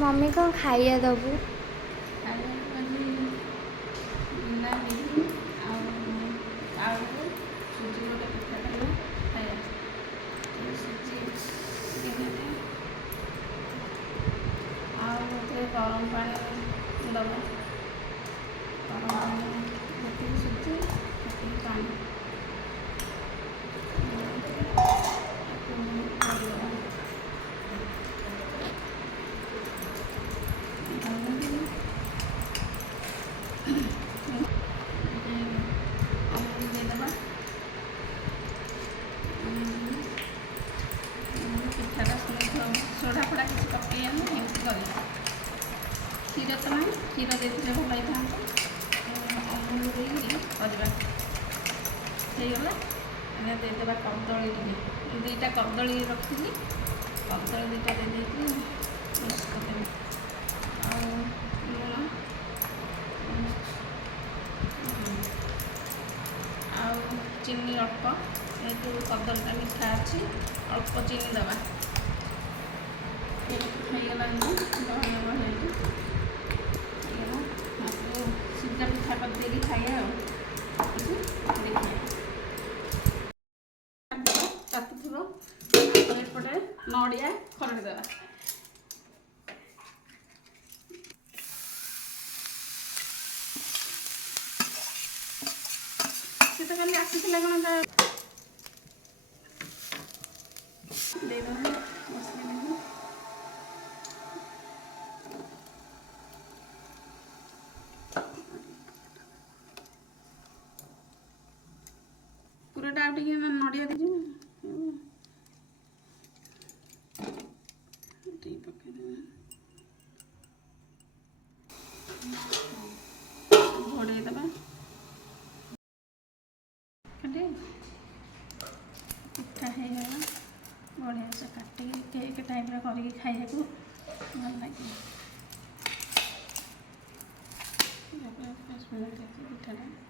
mummy कौन खाइए दबू गरम पानी दबा गरम पानी सुजी पानी सोडा फोड़ा किसी पकई एमती कर क्षीर तो ना क्षीर दे भल था अमूल देगला देदेबा कदली टे दुईटा कदली रखी कदली दुईटा दे मिक्स करदेवी लुण चीनी अल्प ये कदलीटा मिठा अच्छी अल्प चीनी दबा सीधा पिठा कर खाए तापटे नड़िया खरड़ी देवा सी तो खाली आसी कौन पूराटा आउ टे नड़िया दीजिए घोड़े दबा पिठा होगा बढ़िया से काटिक केक टाइप कर खाया भल लगे पिठाटा